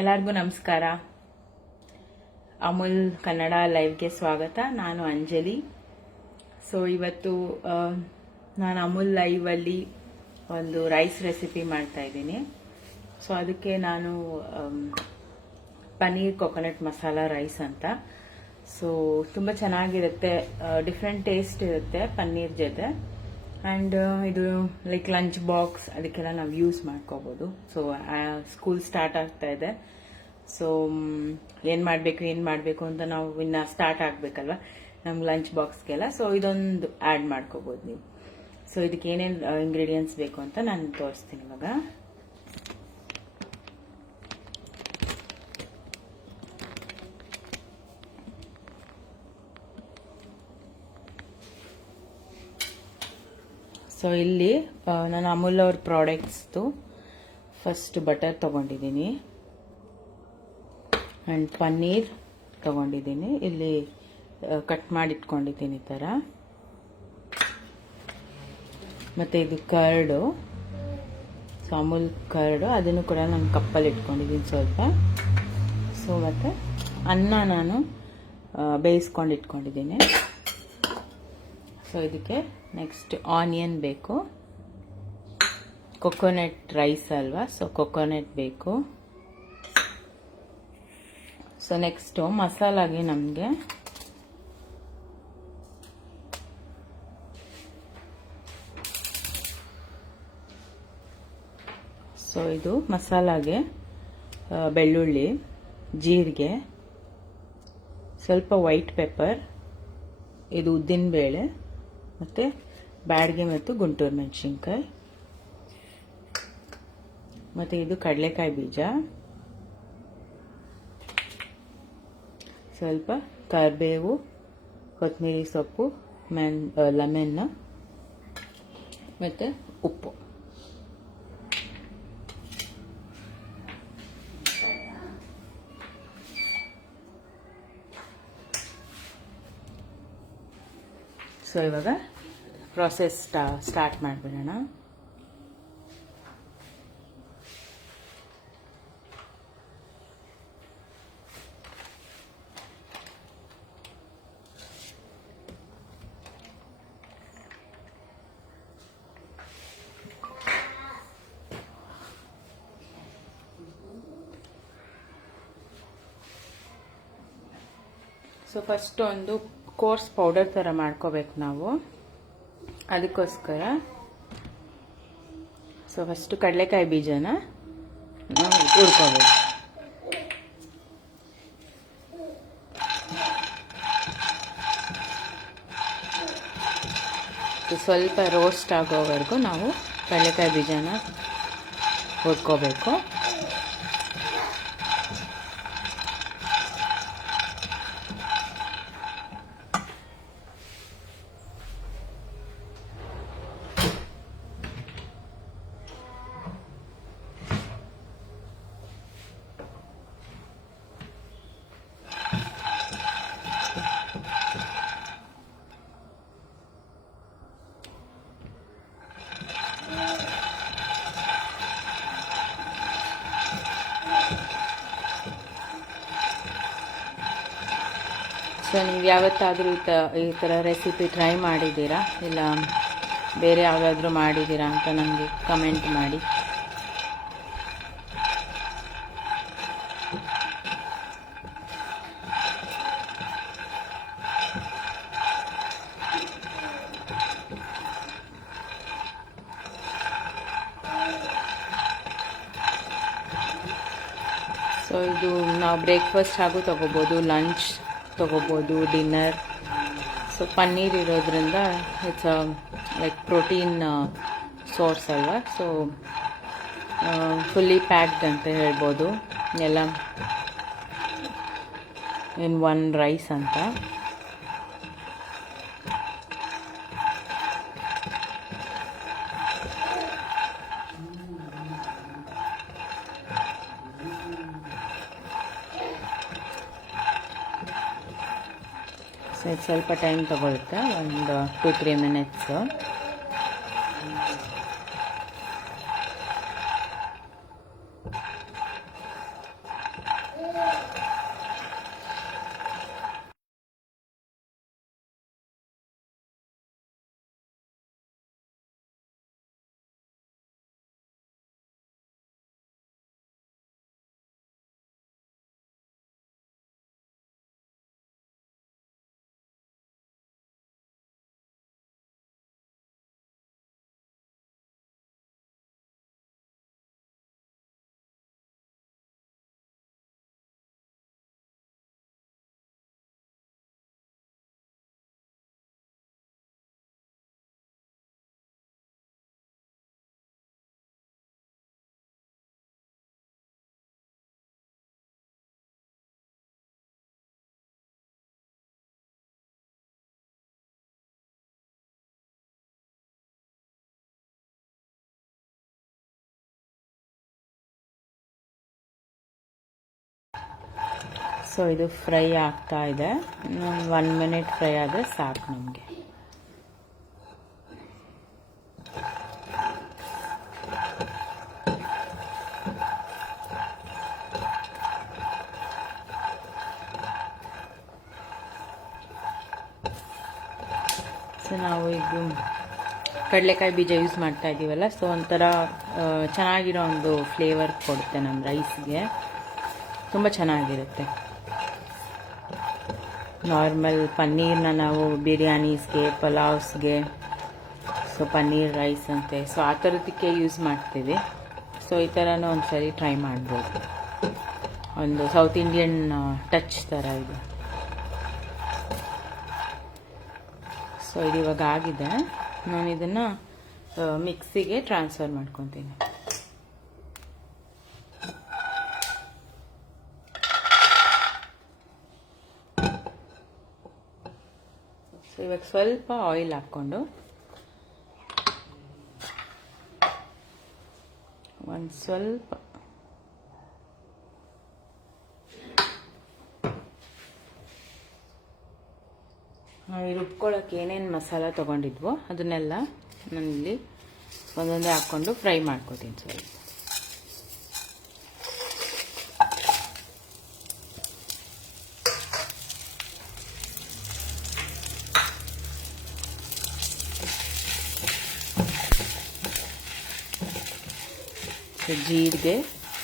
ಎಲ್ಲರಿಗೂ ನಮಸ್ಕಾರ. ಅಮೂಲ್ ಕನ್ನಡ ಲೈವ್ಗೆ ಸ್ವಾಗತ. ನಾನು ಅಂಜಲಿ. ಸೊ ಇವತ್ತು ನಾನು ಅಮೂಲ್ ಲೈವಲ್ಲಿ ಒಂದು ರೈಸ್ ರೆಸಿಪಿ ಮಾಡ್ತಾ ಇದ್ದೀನಿ. ಸೊ ಅದಕ್ಕೆ ನಾನು ಪನ್ನೀರ್ ಕೊಕೊನಟ್ ಮಸಾಲಾ ರೈಸ್ ಅಂತ. ಸೊ ತುಂಬ ಚೆನ್ನಾಗಿರುತ್ತೆ, ಡಿಫ್ರೆಂಟ್ ಟೇಸ್ಟ್ ಇರುತ್ತೆ ಪನ್ನೀರ್ ಜೊತೆ. ಆ್ಯಂಡ್ ಇದು ಲೈಕ್ ಲಂಚ್ ಬಾಕ್ಸ್ ಅದಕ್ಕೆಲ್ಲ ನಾವು ಯೂಸ್ ಮಾಡ್ಕೋಬೋದು. ಸೊ ಸ್ಕೂಲ್ ಸ್ಟಾರ್ಟ್ ಆಗ್ತಾ ಇದೆ. ಸೊ ಏನು ಮಾಡಬೇಕು ಅಂತ ನಾವು ಇನ್ನು ಸ್ಟಾರ್ಟ್ ಆಗಬೇಕಲ್ವ ನಮ್ಗೆ ಲಂಚ್ ಬಾಕ್ಸ್ಗೆಲ್ಲ. ಸೊ ಇದೊಂದು ಆ್ಯಡ್ ಮಾಡ್ಕೋಬೋದು ನೀವು. ಸೊ ಇದಕ್ಕೆ ಏನೇನು ಇಂಗ್ರೀಡಿಯೆಂಟ್ಸ್ ಬೇಕು ಅಂತ ನಾನು ತೋರಿಸ್ತೀನಿ ಇವಾಗ. ಸೊ ಇಲ್ಲಿ ನಾನು ಅಮೂಲ್ ಅವ್ರ ಪ್ರಾಡಕ್ಟ್ಸ್ದು ಫಸ್ಟ್ ಬಟರ್ ತೊಗೊಂಡಿದ್ದೀನಿ ಆ್ಯಂಡ್ ಪನ್ನೀರ್ ತೊಗೊಂಡಿದ್ದೀನಿ. ಇಲ್ಲಿ ಕಟ್ ಮಾಡಿ ಇಟ್ಕೊಂಡಿದ್ದೀನಿ ಈ ಥರ. ಮತ್ತು ಇದು ಕರ್ಡು, ಸೊ ಅಮೂಲ್ ಕರ್ಡು, ಅದನ್ನು ಕೂಡ ನಾನು ಕಪ್ಪಲ್ಲಿ ಇಟ್ಕೊಂಡಿದ್ದೀನಿ ಸ್ವಲ್ಪ. ಸೊ ಮತ್ತು ಅನ್ನ ನಾನು ಬೇಯಿಸ್ಕೊಂಡು ಇಟ್ಕೊಂಡಿದ್ದೀನಿ. ಸೊ ಇದಕ್ಕೆ ನೆಕ್ಸ್ಟ್ ಆನಿಯನ್ ಬೇಕು, ಕೊಕೊನಟ್ ರೈಸ್ ಅಲ್ವಾ, ಸೊ ಕೊಕೊನಟ್ ಬೇಕು. ಸೊ ನೆಕ್ಸ್ಟು ಮಸಾಲಾಗೆ ನಮಗೆ ಸೊ ಇದು ಮಸಾಲಾಗೆ ಬೆಳ್ಳುಳ್ಳಿ, ಜೀರಿಗೆ, ಸ್ವಲ್ಪ ವೈಟ್ ಪೆಪ್ಪರ್, ಇದು ಉದ್ದಿನಬೇಳೆ, ಮತ್ತು ಬ್ಯಾಡಗೆ ಮತ್ತು ಗುಂಟೂರು ಮೆಣಸಿನ್ಕಾಯಿ, ಮತ್ತು ಇದು ಕಡಲೆಕಾಯಿ ಬೀಜ, ಸ್ವಲ್ಪ ಕರಿಬೇವು, ಕೊತ್ತಂಬರಿ ಸೊಪ್ಪು, ಲೆಮನ್ ಮತ್ತು ಉಪ್ಪು. ಸೊ ಇವಾಗ ಪ್ರಾಸೆಸ್ ಸ್ಟಾರ್ಟ್ ಮಾಡಿಬಿಡೋಣ. ಸೊ ಫಸ್ಟ್ ಒಂದು ಕೋರ್ಸ್ ಪೌಡರ್ ಥರ ಮಾಡ್ಕೋಬೇಕು ನಾವು. ಅದಕ್ಕೋಸ್ಕರ ಸೊ ಫಸ್ಟು ಕಡಲೆಕಾಯಿ ಬೀಜನ ನಾವು ಹುರ್ಕೋಬೇಕು. ಸ್ವಲ್ಪ ರೋಸ್ಟ್ ಆಗೋವರೆಗೂ ನಾವು ಕಡಲೆಕಾಯಿ ಬೀಜನ ಹುರ್ಕೋಬೇಕು. ಸೊ ನೀವು ಯಾವತ್ತಾದರೂ ಈ ಥರ ರೆಸಿಪಿ ಟ್ರೈ ಮಾಡಿದ್ದೀರಾ, ಇಲ್ಲ ಬೇರೆ ಯಾವುದಾದ್ರೂ ಮಾಡಿದ್ದೀರಾ ಅಂತ ನನಗೆ ಕಮೆಂಟ್ ಮಾಡಿ. ಸೊ ಇದು ನಾವು ಬ್ರೇಕ್ಫಾಸ್ಟ್ ಹಾಗೂ ತೊಗೋಬೋದು, ಲಂಚ್ ತೊಗೋಬೋದು, ಡಿನ್ನರ್. ಸೊ ಪನ್ನೀರ್ ಇರೋದ್ರಿಂದ ಇಟ್ಸ್ ಲೈಕ್ ಪ್ರೋಟೀನ್ ಸೋರ್ಸ್ ಅಲ್ವಾ. ಸೊ ಫುಲ್ಲಿ ಪ್ಯಾಕ್ಡ್ ಅಂತ ಹೇಳ್ಬೋದು, ಎಲ್ಲ ಇನ್ ಒನ್ ರೈಸ್ ಅಂತ. ಸೊ ಇದು ಸ್ವಲ್ಪ ಟೈಮ್ ತಗೊಳುತ್ತೆ, ಒಂದು 2-3 ಮಿನಿಟ್ಸು. ಸೊ ಇದು ಫ್ರೈ ಆಗ್ತಾ ಇದೆ. 1 ಮಿನಿಟ್ ಫ್ರೈ ಆದರೆ ಸಾಕು ನಮಗೆ. ಸೊ ನಾವು ಇದು ಕಡಲೆಕಾಯಿ ಬೀಜ ಯೂಸ್ ಮಾಡ್ತಾ ಇದ್ದೀವಲ್ಲ, ಸೊ ಒಂಥರ ಚೆನ್ನಾಗಿರೋ ಒಂದು ಫ್ಲೇವರ್ ಕೊಡುತ್ತೆ ನಮ್ಮ ರೈಸ್ಗೆ. ತುಂಬ ಚೆನ್ನಾಗಿರುತ್ತೆ. ನಾರ್ಮಲ್ ಪನ್ನೀರ್ನ ನಾವು ಬಿರಿಯಾನೀಸ್ಗೆ, ಪಲಾವ್ಸ್ಗೆ, ಸೊ ಪನ್ನೀರ್ ರೈಸ್ ಅಂತೆ, ಸೊ ಆ ಥರದಕ್ಕೆ ಯೂಸ್ ಮಾಡ್ತೀವಿ. ಸೊ ಈ ಥರನೂ ಒಂದು ಸರಿ ಟ್ರೈ ಮಾಡ್ಬೋದು. ಒಂದು ಸೌತ್ ಇಂಡಿಯನ್ ಟಚ್ ಥರ ಇದು. ಸೊ ಇದು ಇವಾಗ ಆಗಿದೆ. ನಾನು ಇದನ್ನು ಮಿಕ್ಸಿಗೆ ಟ್ರಾನ್ಸ್ಫರ್ ಮಾಡ್ಕೊತೀನಿ. ಸೊ ಇವಾಗ ಸ್ವಲ್ಪ ಆಯಿಲ್ ಹಾಕ್ಕೊಂಡು ಒಂದು ಸ್ವಲ್ಪ ನಾವು ರುಬ್ಕೊಳ್ಳೋಕೆ ಏನೇನು ಮಸಾಲ ತೊಗೊಂಡಿದ್ವೋ ಅದನ್ನೆಲ್ಲ ನಾನಿಲ್ಲಿ ಒಂದೊಂದೇ ಹಾಕ್ಕೊಂಡು ಫ್ರೈ ಮಾಡ್ಕೊತೀನಿ ಸ್ವಲ್ಪ. ಜೀರಿಗೆ,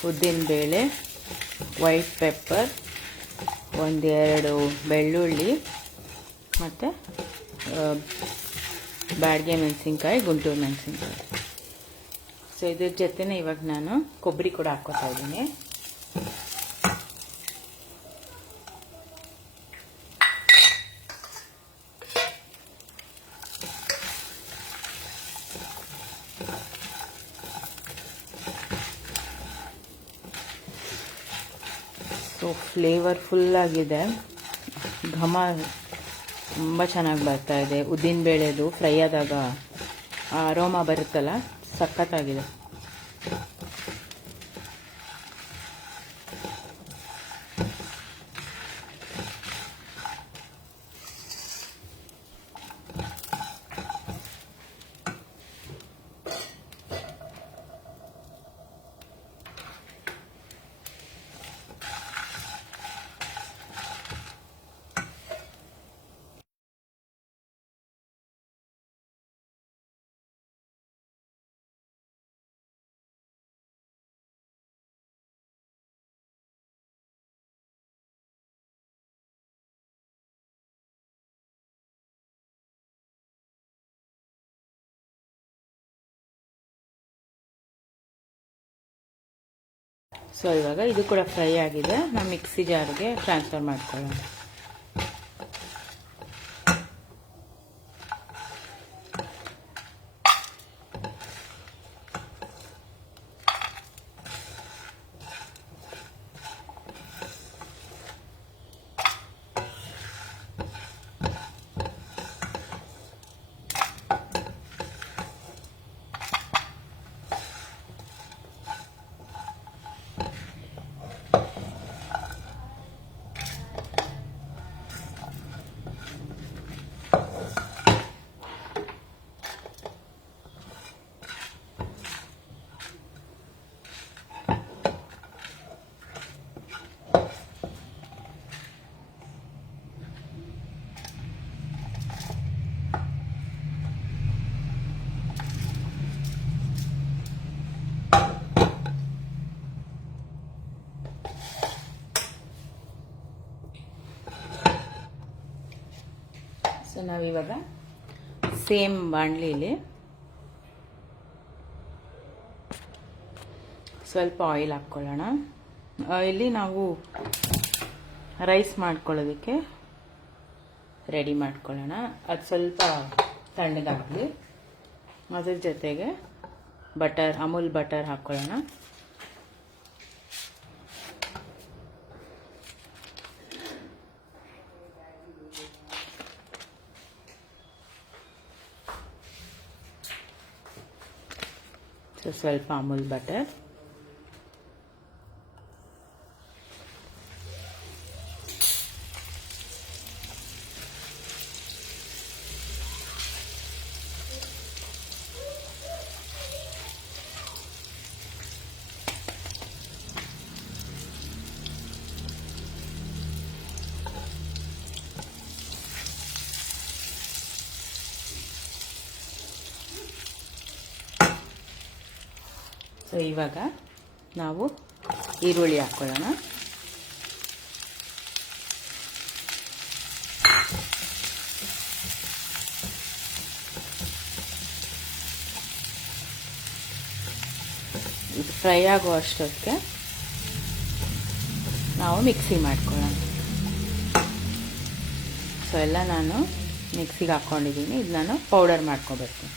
ಉದ್ದಿನಬೇಳೆ, ವೈಟ್ ಪೆಪ್ಪರ್, 1-2 ಬೆಳ್ಳುಳ್ಳಿ ಮತ್ತು ಬ್ಯಾಡಗೆ ಮೆಣಸಿನ್ಕಾಯಿ, ಗುಂಟೂರು ಮೆಣಸಿನ್ಕಾಯಿ. ಸೊ ಇದ್ರ ಜೊತೆನೇ ಇವಾಗ ನಾನು ಕೊಬ್ಬರಿ ಕೂಡ ಹಾಕ್ಕೋತಾ ಇದ್ದೀನಿ. ಸೊ ಫ್ಲೇವರ್ಫುಲ್ ಆಗಿದೆ, ಘಮ ತುಂಬ ಚೆನ್ನಾಗಿ ಬರ್ತಾ ಇದೆ. ಉದ್ದಿನಬೇಳೆದು ಫ್ರೈ ಆದಾಗ ಅರೋಮಾ ಬರುತ್ತಲ್ಲ, ಸಖತ್ತಾಗಿದೆ. ಸೊ ಇವಾಗ ಇದು ಕೂಡ ಫ್ರೈ ಆಗಿದೆ. ನಾವು ಮಿಕ್ಸಿ ಜಾರ್ಗೆ ಟ್ರಾನ್ಸ್ಫರ್ ಮಾಡ್ಕೊಳ್ಳೋಣ. ಸೊ ನಾವಿವಾಗ ಸೇಮ್ ಬಾಣಲಿಲಿ ಸ್ವಲ್ಪ ಆಯಿಲ್ ಹಾಕ್ಕೊಳ್ಳೋಣ. ಇಲ್ಲಿ ನಾವು ರೈಸ್ ಮಾಡ್ಕೊಳ್ಳೋದಕ್ಕೆ ರೆಡಿ ಮಾಡ್ಕೊಳ್ಳೋಣ. ಅದು ಸ್ವಲ್ಪ ತಣ್ಣಗಾಗಲಿ. ಅದ್ರ ಜೊತೆಗೆ ಬಟರ್, ಅಮೂಲ್ ಬಟರ್ ಹಾಕ್ಕೊಳ್ಳೋಣ. ಸ್ವಲ್ಪ ಅಮೂಲ್ ಬಟರ್, ಸೊ ಇವಾಗ ನಾವು ಈರುಳ್ಳಿ ಹಾಕ್ಕೊಳ್ಳೋಣ. ಇದು ಫ್ರೈ ಆಗೋ ಅಷ್ಟೊತ್ತಿಗೆ ನಾವು ಮಿಕ್ಸಿ ಮಾಡ್ಕೊಳ್ಳೋಣ. ಸೊ ಎಲ್ಲ ನಾನು ಮಿಕ್ಸಿಗೆ ಹಾಕ್ಕೊಂಡಿದ್ದೀನಿ. ಇದು ನಾನು ಪೌಡರ್ ಮಾಡ್ಕೊಬರ್ತೀನಿ.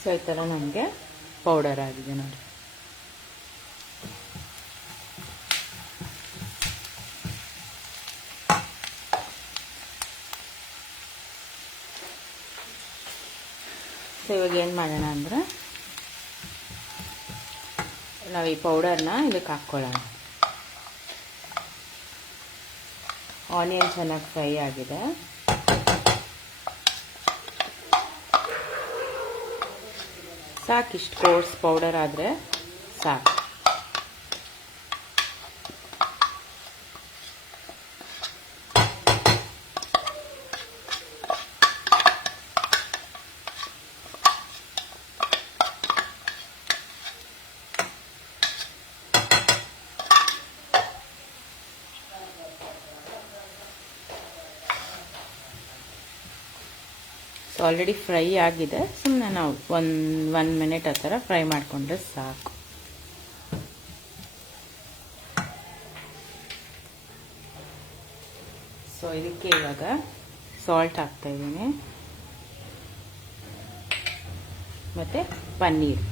ಸೊ ಈ ಥರ ನಮಗೆ ಪೌಡರ್ ಆಗಿದೆ ನೋಡಿ. ಸೊ ಇವಾಗ ಏನು ಮಾಡೋಣ ಅಂದರೆ ನಾವು ಈ ಪೌಡರ್ನ ಇದಕ್ಕೆ ಹಾಕ್ಕೊಳ್ಳೋಣ. ಆನಿಯನ್ ಚೆನ್ನಾಗಿ ಫ್ರೈ ಆಗಿದೆ. ಸಾಕಿಷ್ಟು ಕೋರ್ಸ್ ಪೌಡರ್ ಆದರೆ ಸಾಕು. ಸೊ ಆಲ್ರೆಡಿ ಫ್ರೈ ಆಗಿದೆ. ಸುಮ್ಮನೆ ನಾವು ಒನ್ ಮಿನಿಟ್ ಆ ಥರ ಫ್ರೈ ಮಾಡಿಕೊಂಡ್ರೆ ಸಾಕು. ಸೊ ಇದಕ್ಕೆ ಇವಾಗ ಸಾಲ್ಟ್ ಹಾಕ್ತಾ ಇದ್ದೀನಿ ಮತ್ತು ಪನ್ನೀರ್.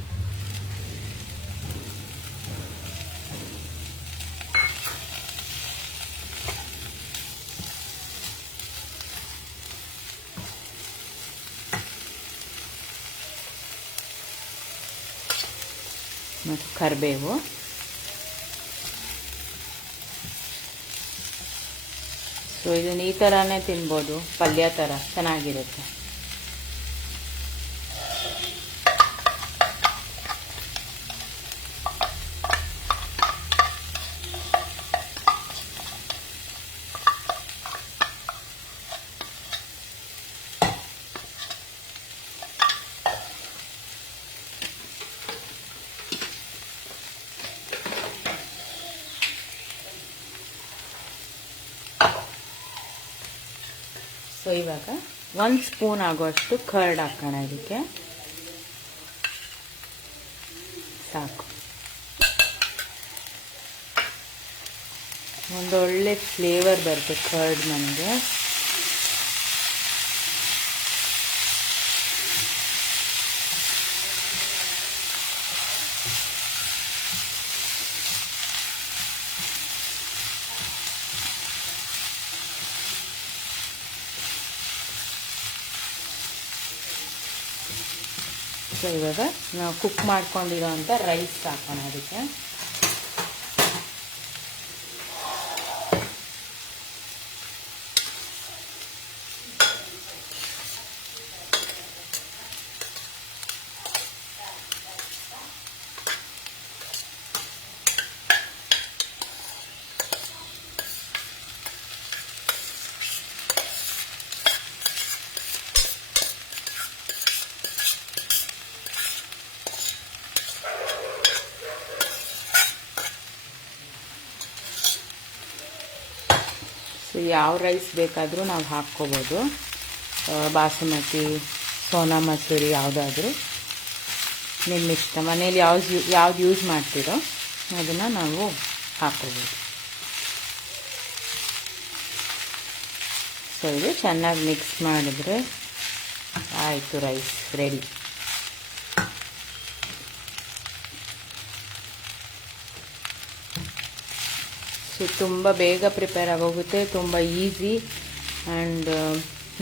ಮತ್ತು ಕರಿಬೇವು. ಸೊ ಇದನ್ನು ಈ ಥರನೇ ತಿನ್ಬೋದು, ಪಲ್ಯ ಥರ ಚೆನ್ನಾಗಿರುತ್ತೆ. ಸೊ ಇವಾಗ 1 ಸ್ಪೂನ್ ಆಗೋಷ್ಟು ಕರ್ಡ್ ಹಾಕೋಣ. ಇದಕ್ಕೆ ಸಾಕು. ಒಂದೊಳ್ಳೆ ಫ್ಲೇವರ್ ಬರುತ್ತೆ ಕರ್ಡ್ ನನಗೆ. ಸೊ ಇವಾಗ ನಾವು ಕುಕ್ ಮಾಡ್ಕೊಂಡಿರೋ ಅಂಥ ರೈಸ್ ಹಾಕೋಣ ಅದಕ್ಕೆ. ಯಾವ ರೈಸ್ ಬೇಕಾದರೂ ನಾವು ಹಾಕ್ಕೋಬೋದು, ಬಾಸುಮತಿ, ಸೋನಾ ಮಸೂರಿ ಯಾವುದಾದ್ರೂ ನಿಮ್ಮ ಇಷ್ಟ. ಮನೇಲಿ ಯಾವ್ದು ಯೂಸ್ ಮಾಡ್ತೀರೋ ಅದನ್ನು ನಾವು ಹಾಕ್ಕೋಬೋದು. ಸೊ ಇದು ಚೆನ್ನಾಗಿ ಮಿಕ್ಸ್ ಮಾಡಿದ್ರೆ ಆಯಿತು, ರೈಸ್ ರೆಡಿ. ಸೊ ತುಂಬ ಬೇಗ ಪ್ರಿಪೇರ್ ಆಗೋಗುತ್ತೆ, ತುಂಬ ಈಸಿ ಆ್ಯಂಡ್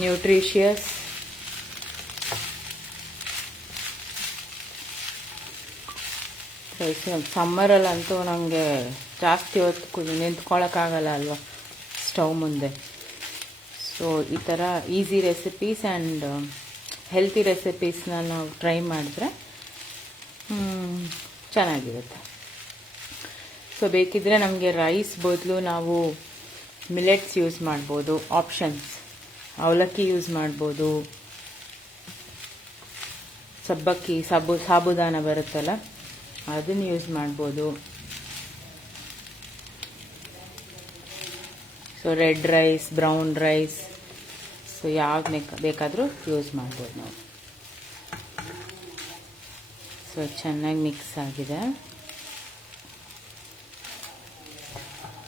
ನ್ಯೂಟ್ರಿಷಿಯಸ್. ಸಮ್ಮರಲ್ಲಂತೂ ನನಗೆ ಜಾಸ್ತಿ ಹೊತ್ತು ನಿಂತ್ಕೊಳ್ಳೋಕ್ಕಾಗಲ್ಲ ಅಲ್ವಾ ಸ್ಟವ್ ಮುಂದೆ. ಸೊ ಈ ಥರ ಈಸಿ ರೆಸಿಪೀಸ್ ಆ್ಯಂಡ್ ಹೆಲ್ತಿ ರೆಸಿಪೀಸ್ನ ನಾವು ಟ್ರೈ ಮಾಡಿದ್ರೆ ಚೆನ್ನಾಗಿರುತ್ತೆ. ಸೊ ಬೇಕಿದ್ರೆ ನಮಗೆ ರೈಸ್ ಬದಲು ನಾವು ಮಿಲೆಟ್ಸ್ ಯೂಸ್ ಮಾಡ್ಬೋದು, ಆಪ್ಷನ್ಸ್. ಅವಲಕ್ಕಿ ಯೂಸ್ ಮಾಡ್ಬೋದು, ಸಬ್ಬಕ್ಕಿ ಸಾಬುದಾನ ಬರುತ್ತಲ್ಲ ಅದನ್ನು ಯೂಸ್ ಮಾಡ್ಬೋದು. So red rice, brown rice, so ಯಾವ್ದು ಬೇಕಾದರೂ ಯೂಸ್ ಮಾಡ್ಬೋದು ನಾವು. ಸೊ ಚೆನ್ನಾಗಿ ಮಿಕ್ಸ್ ಆಗಿದೆ.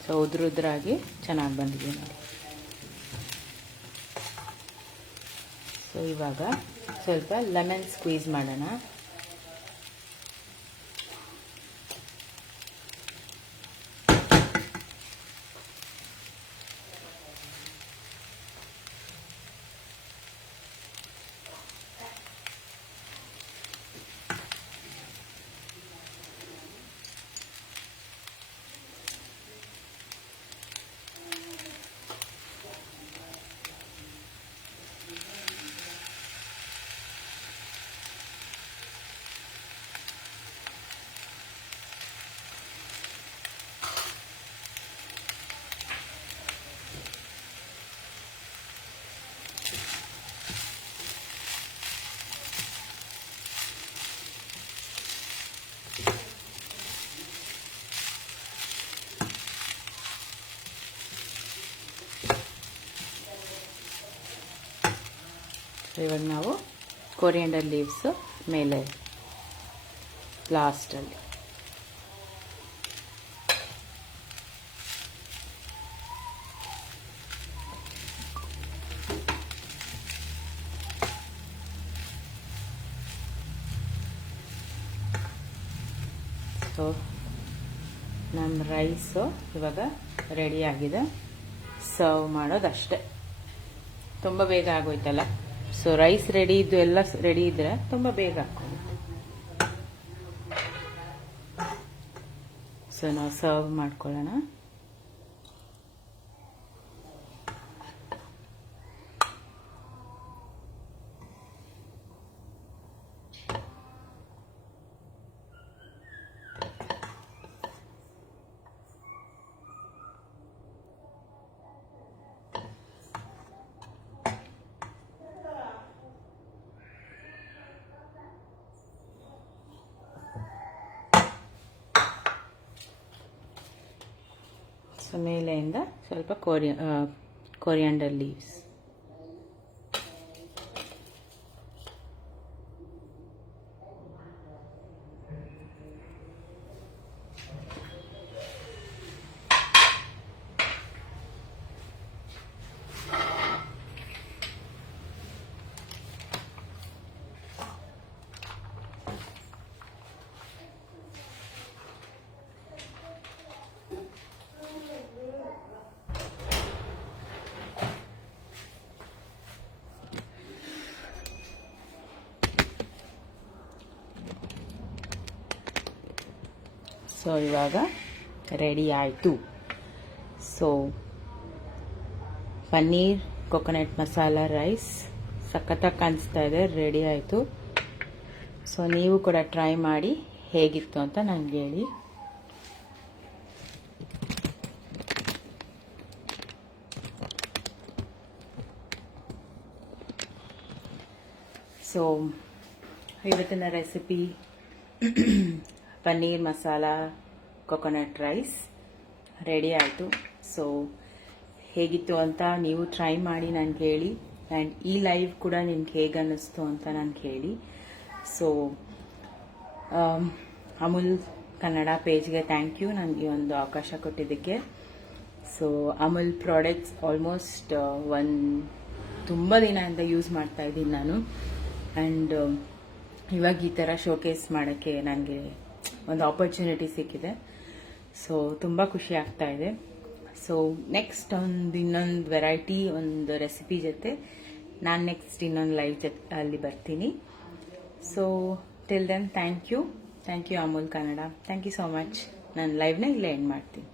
ಸೊ ಉದ್ರಾಗಿ ಚೆನ್ನಾಗಿ ಬಂದಿದೆ ನೋಡಿ. ಸೊ ಇವಾಗ ಸ್ವಲ್ಪ ಲೆಮನ್ ಸ್ಕ್ವೀಸ್ ಮಾಡೋಣ. ಇವಾಗ ನಾವು ಕೊರಿಯಂಡರ್ ಲೀವ್ಸು ಮೇಲೆ ಲಾಸ್ಟಲ್ಲಿ. ಸೊ ನಮ್ಮ ರೈಸು ಇವಾಗ ರೆಡಿಯಾಗಿದೆ. ಸರ್ವ್ ಮಾಡೋದಷ್ಟೇ, ತುಂಬ ಬೇಗ ಆಗೋಯ್ತಲ್ಲ. ಸೊ ರೈಸ್ ರೆಡಿ ಇದ್ದು ಎಲ್ಲ ರೆಡಿ ಇದ್ರೆ ತುಂಬ ಬೇಗ ಹಾಕೋಗುತ್ತೆ. ಸೊ ನಾವು ಸರ್ವ್ ಮಾಡ್ಕೊಳ್ಳೋಣ. ಸೊ ಮೇಲೆಯಿಂದ ಸ್ವಲ್ಪ ಕೊರಿಯಾಂಡರ್ ಲೀವ್ಸ್. ಸೊ ಇವಾಗ ರೆಡಿ ಆಯಿತು. So paneer coconut masala rice ಸಖತ್ತಾಗಿ ಕಾಣಿಸ್ತಾ ಇದೆ, ರೆಡಿ ಆಯಿತು. ಸೊ ನೀವು ಕೂಡ ಟ್ರೈ ಮಾಡಿ ಹೇಗಿತ್ತು ಅಂತ ನನಗೆ ಹೇಳಿ. ಸೊ ಇವತ್ತಿನ recipe paneer masala coconut rice ready ಆಯಿತು. ಸೊ ಹೇಗಿತ್ತು ಅಂತ ನೀವು ಟ್ರೈ ಮಾಡಿ ನನಗೆ ಹೇಳಿ. ಆ್ಯಂಡ್ ಈ ಲೈವ್ ಕೂಡ ನಿಮ್ಗೆ ಹೇಗೆ ಅನ್ನಿಸ್ತು ಅಂತ ನನಗೆ ಹೇಳಿ. ಸೊ ಅಮೂಲ್ ಕನ್ನಡ ಪೇಜ್ಗೆ ಥ್ಯಾಂಕ್ ಯು ನನಗೆ ಒಂದು ಅವಕಾಶ ಕೊಟ್ಟಿದ್ದಕ್ಕೆ. ಸೊ ಅಮೂಲ್ ಪ್ರಾಡಕ್ಟ್ಸ್ ಆಲ್ಮೋಸ್ಟ್ ತುಂಬ ದಿನದಿಂದ ಯೂಸ್ ಮಾಡ್ತಾ ಇದ್ದೀನಿ ನಾನು. ಆ್ಯಂಡ್ ಇವಾಗ ಈ ಥರ ಶೋಕೇಸ್ ಮಾಡೋಕ್ಕೆ ನನಗೆ ಒಂದು ಆಪರ್ಚುನಿಟಿ ಸಿಕ್ಕಿದೆ. ಸೊ ತುಂಬ ಖುಷಿ ಆಗ್ತಾ ಇದೆ. ಸೊ ನೆಕ್ಸ್ಟ್ ಇನ್ನೊಂದು ವೆರೈಟಿ ಒಂದು ರೆಸಿಪಿ ಜೊತೆ ನಾನು ನೆಕ್ಸ್ಟ್ ಇನ್ನೊಂದು ಲೈವ್ ಅಲ್ಲಿ ಬರ್ತೀನಿ. So till then thank you Amul Kannada. Thank you so much. ನಾನು ಲೈವ್ನ ಇಲ್ಲೇ ಎಂಡ್ ಮಾಡ್ತೀನಿ.